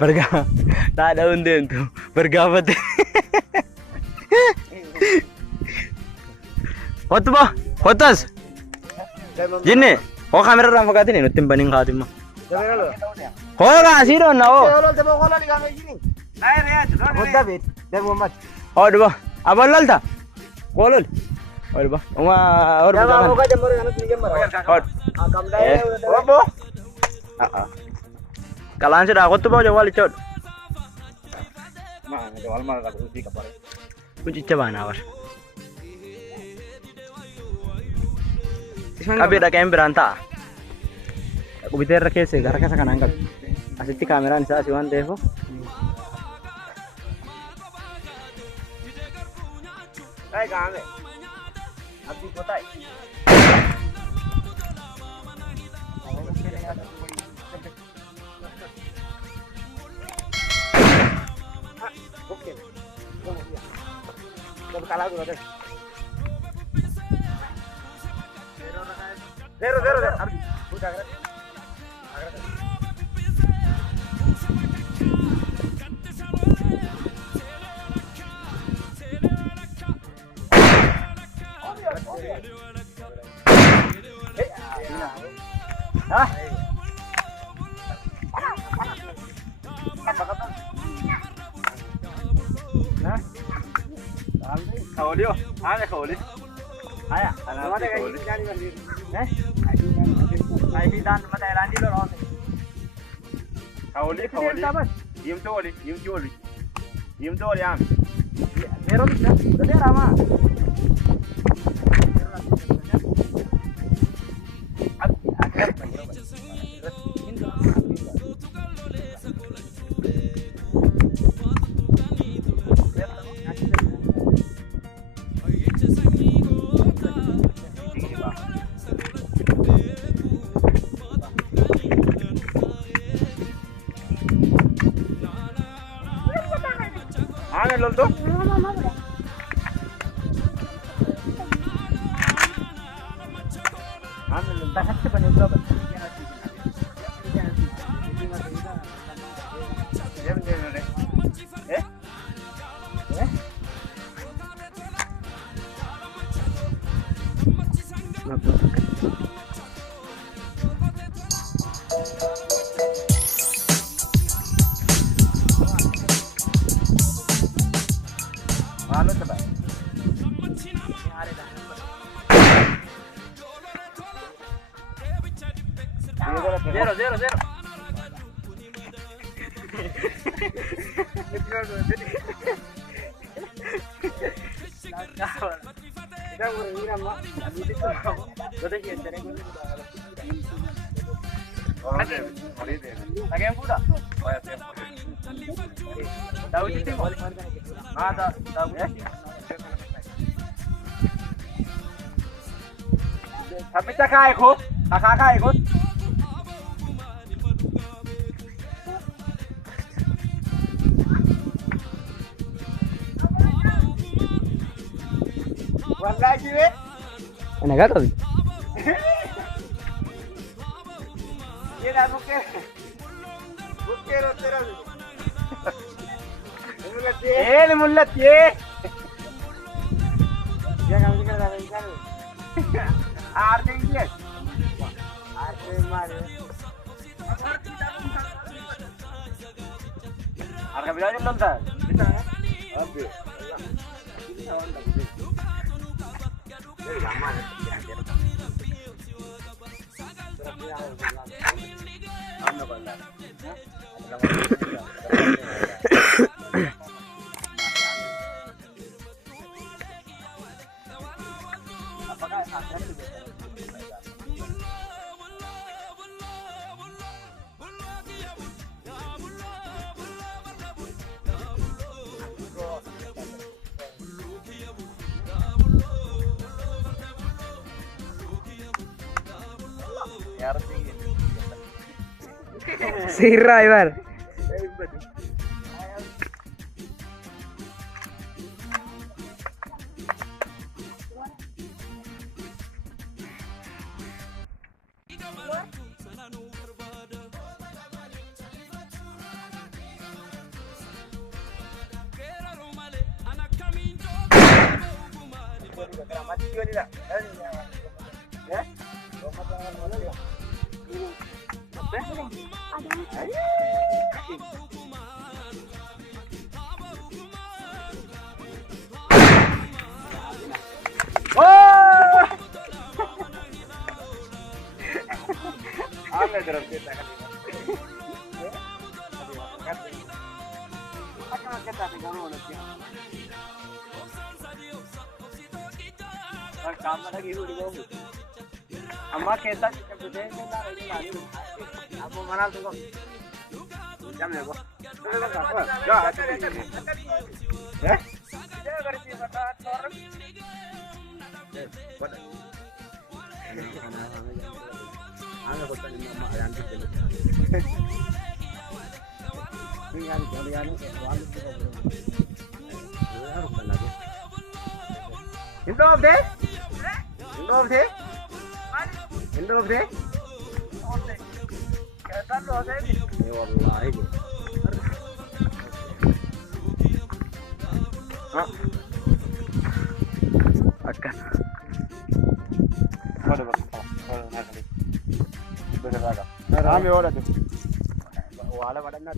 Berga. Tak ada untung tuh. Bergapat. Foto ba? Fotos. Jini. Oh kamera ram pagkatin ini timbaning katin mo. Oh kasih dong nao. Oh diba? Abang lal ta? Kolol. Oh diba? Uma or bukan. Kalaan sudah aku tuh mau jawal icot. Jawal mah kalau uji kapare. Kunci coba nawar. Kabe ada kayak beranta. Aku bitir kese, gara kesa kan angkat. Asiti kamera nisa siwan tevo. Eh kame. Abdi kotai. Oke. Coba kalah dulu deh. Zero. Abdi. Udah kan? Hah? Apa kata? Hah? Kawali oh, ada kawali. Aya, ada kawali. Eh? Ini dan mata landi loh. Kawali. Yum tuh ya. Zero bisa. Udah Rama. Ano lol to? Ano lol? Takat sa panyo ba? Halo coba. Zero. Lagi yang muda. Tahu itu mau? Ada, tahu ya. Tapi kakak ikut. Buat lagi deh. Enak gak tuh? Iya dah bukan. Rotera. Mulat ye. Ya kamu kan ada ikan. Arte English. Arte mare. Harga bilangnya belum dah. Bisa ya? Oke. Lama ya. Ano ba lang? Sira Ibar. Amma keessa qabdee mana tuh jam ya kok Akan. Rame orang tu. Wala pada nak